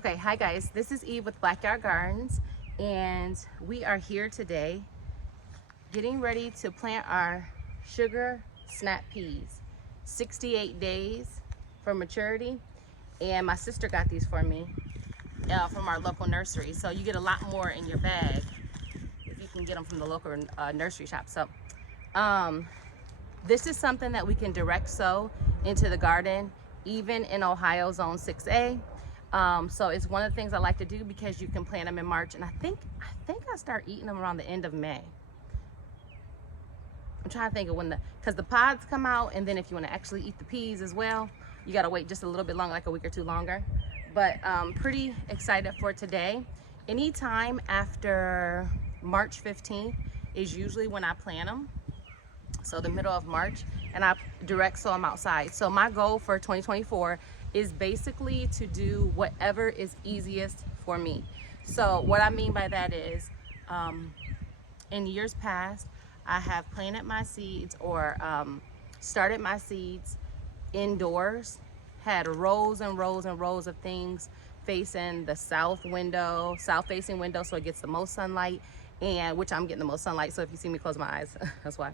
Okay, hi guys, this is Eve with BlackYard Gardens, and we are here today getting ready to plant our sugar snap peas. 68 days for maturity, and my sister got these for me from our local nursery. So you get a lot more in your bag if you can get them from the local nursery shop. So this is something that we can direct sow into the garden, even in Ohio Zone 6A. So it's one of the things I like to do because you can plant them in March, and I think I start eating them around the end of May. I'm trying to think of when because the pods come out, and then if you want to actually eat the peas as well, you got to wait just a little bit longer, like a week or two longer. But pretty excited for today. Anytime after March 15th is usually when I plant them. So the middle of March, and I direct sow them outside. So my goal for 2024 is basically to do whatever is easiest for me. So what I mean by that is, in years past, I have planted my seeds or started my seeds indoors, had rows and rows and rows of things facing the south facing window, so it gets the most sunlight, and which I'm getting the most sunlight. So if you see me close my eyes, that's why.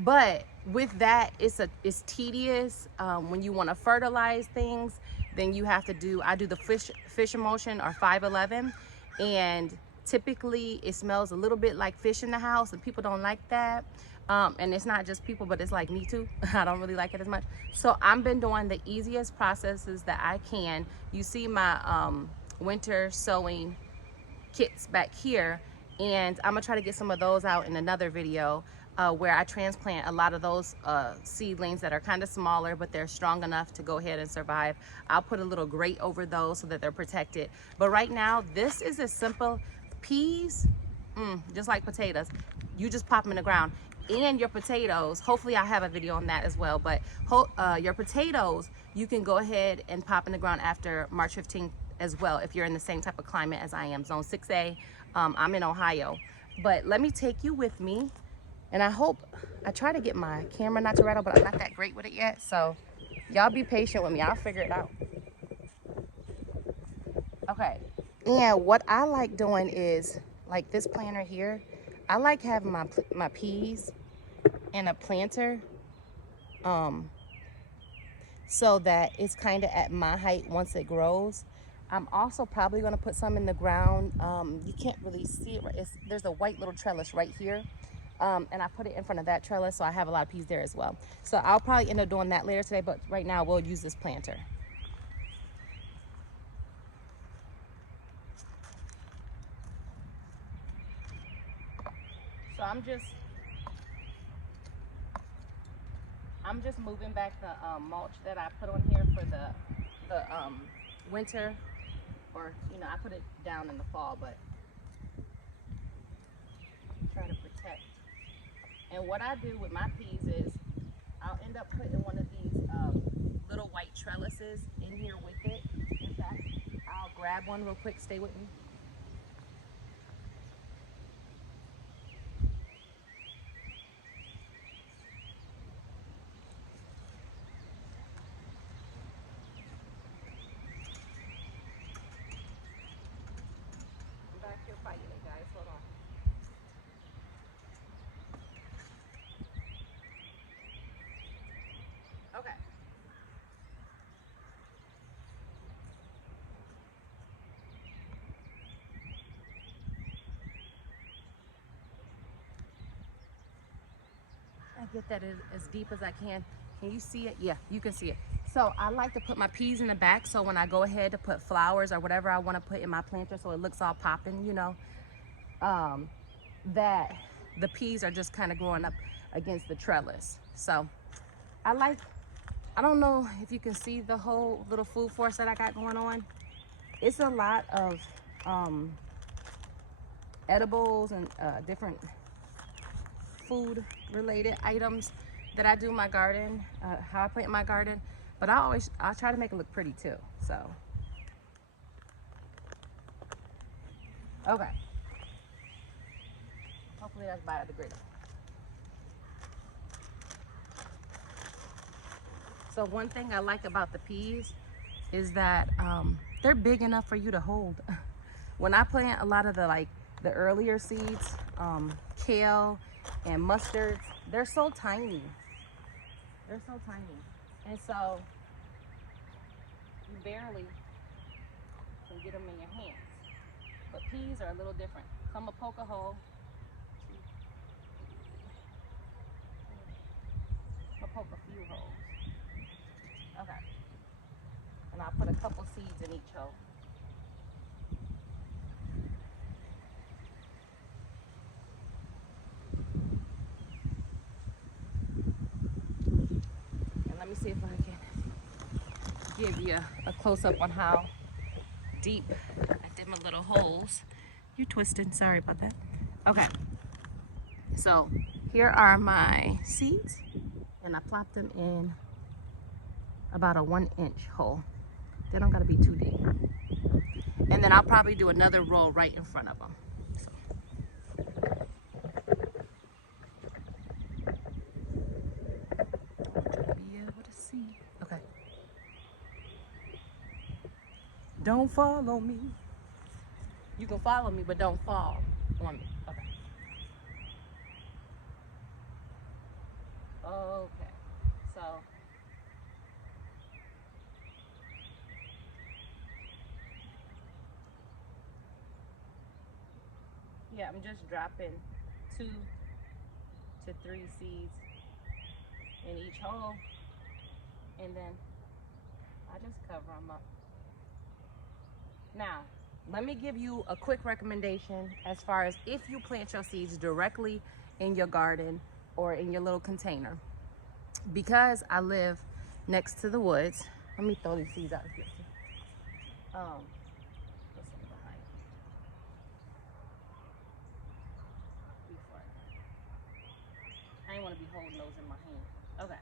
But with that, it's tedious. When you want to fertilize things, then you have to do, I do the fish emulsion or 511, and typically it smells a little bit like fish in the house, and people don't like that. And it's not just people, but it's like me too. I don't really like it as much. So I've been doing the easiest processes that I can. You see my winter sowing kits back here, and I'm gonna try to get some of those out in another video where I transplant a lot of those seedlings that are kind of smaller, but they're strong enough to go ahead and survive. I'll put a little grate over those so that they're protected. But right now, this is as simple. Peas, just like potatoes, you just pop them in the ground. And your potatoes, hopefully I have a video on that as well, but your potatoes, you can go ahead and pop in the ground after March 15th as well, if you're in the same type of climate as I am, Zone 6A. I'm in Ohio. But let me take you with me, and I try to get my camera not to rattle, but I'm not that great with it yet, so y'all be patient with me. I'll figure it out. Okay, and what I like doing is, like this planter here, I like having my peas in a planter so that it's kind of at my height once it grows. I'm also probably going to put some in the ground. You can't really see it. There's a white little trellis right here, and I put it in front of that trellis, so I have a lot of peas there as well. So I'll probably end up doing that later today, but right now we'll use this planter. So I'm just moving back the mulch that I put on here for the winter, or I put it down in the fall, but try to protect. And what I do with my peas is I'll end up putting one of these little white trellises in here with it. In fact, I'll grab one real quick. Stay with me. I'm back here fighting it, guys. Hold on. Okay. I get that as deep as I can. Can you see it? Yeah, you can see it. So I like to put my peas in the back, so when I go ahead to put flowers or whatever I want to put in my planter so it looks all popping, that the peas are just kind of growing up against the trellis. So I don't know if you can see the whole little food forest that I got going on. It's a lot of edibles and different food related items that I do in my garden, how I plant my garden, but I try to make it look pretty too. So okay, hopefully that's biodegradable. So one thing I like about the peas is that they're big enough for you to hold. When I plant a lot of the earlier seeds, kale and mustards, they're so tiny. They're so tiny. And so you barely can get them in your hands. But peas are a little different. So I'm gonna poke a hole. I'm gonna poke a few holes. Okay. And I'll put a couple seeds in each hole. And let me see if I can give you a close-up on how deep I did my little holes. You're twisted, sorry about that. Okay, so here are my seeds, and I plopped them in about a 1-inch hole. They don't gotta be too deep. And then I'll probably do another row right in front of them. So. I want you to be able to see. Okay. Don't follow me. You can follow me, but don't fall on me. Okay. Okay. So. Yeah, I'm just dropping 2 to 3 seeds in each hole, and then I just cover them up. Now, let me give you a quick recommendation as far as if you plant your seeds directly in your garden or in your little container. Because I live next to the woods, let me throw these seeds out here. What's in behind? I ain't want to be holding those in my hand. Okay.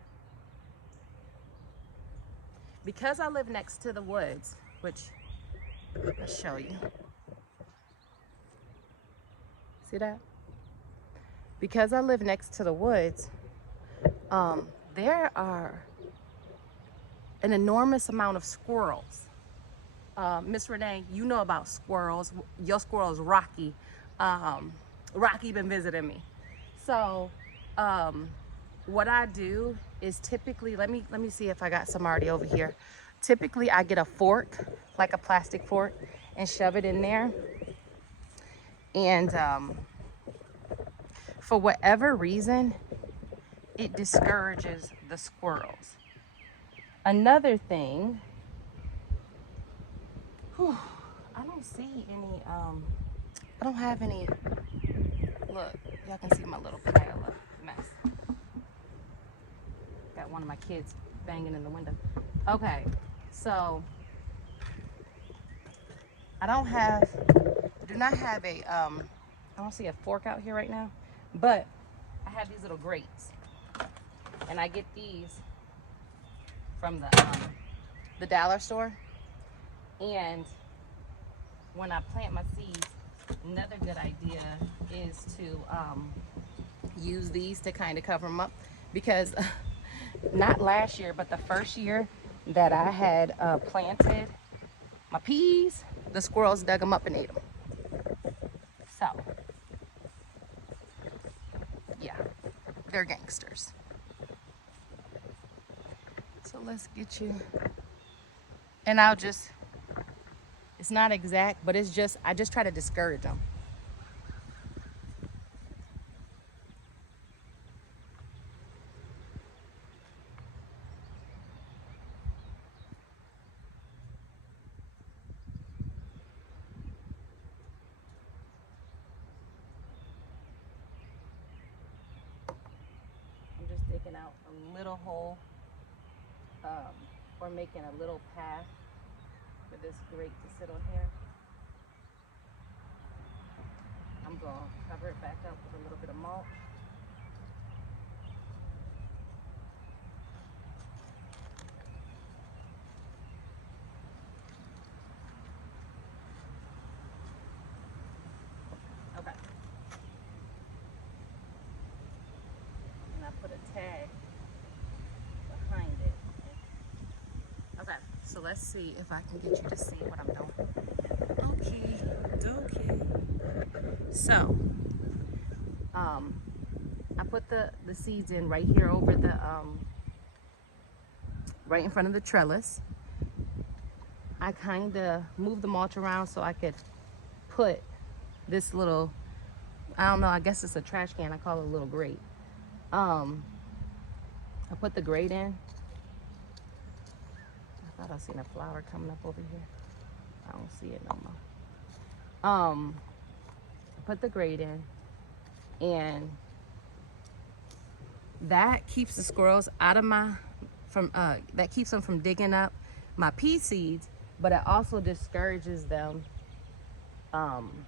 Because I live next to the woods, which I'll show you. See that? Because I live next to the woods, there are an enormous amount of squirrels. Miss Renee, you know about squirrels. Your squirrel is Rocky. Rocky been visiting me. So what I do is typically, let me see if I got some already over here. Typically I get a fork, like a plastic fork, and shove it in there. And for whatever reason, it discourages the squirrels. Another thing, I don't see any, I don't have any, look, y'all can see my little pile of mess. Got one of my kids banging in the window. Okay, so I do not have a, I don't see a fork out here right now, but I have these little grates, and I get these from the dollar store. And when I plant my seeds, another good idea is to use these to kind of cover them up, because not last year, but the first year that I had planted my peas, the squirrels dug them up and ate them. So, yeah, they're gangsters. So let's get you, and it's not exact, but it's just, I just try to discourage them. I'm just digging out a little hole, or making a little path for this grate to sit on here. I'm going to cover it back up with a little bit of mulch. Okay. And I put a tag behind it. Okay, So let's see if I can get you to see what I'm doing. Okay. So, I put the seeds in right here over the, right in front of the trellis. I kind of moved the mulch around so I could put this little, I don't know, I guess it's a trash can. I call it a little grate. I put the grate in. I thought I seen a flower coming up over here. I don't see it no more. I put the grate in, and that keeps the squirrels out of that keeps them from digging up my pea seeds, but it also discourages them from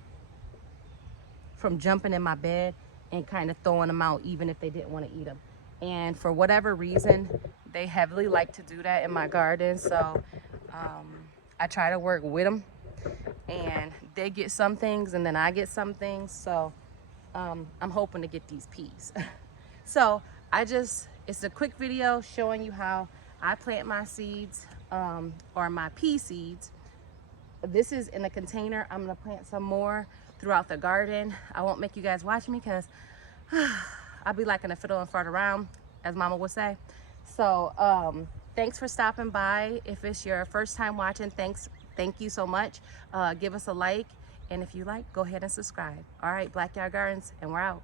jumping in my bed and kind of throwing them out even if they didn't want to eat them. And for whatever reason, they heavily like to do that in my garden. So I try to work with them, and they get some things and then I get some things. So I'm hoping to get these peas. So it's a quick video showing you how I plant my seeds, or my pea seeds. This is in a container. I'm gonna plant some more throughout the garden. I won't make you guys watch me because I'll be liking to fiddle and fart around, as mama would say. So thanks for stopping by. If it's your first time watching, thank you so much. Give us a like, and if you like, go ahead and subscribe. All right, BlackYard Gardens, and we're out.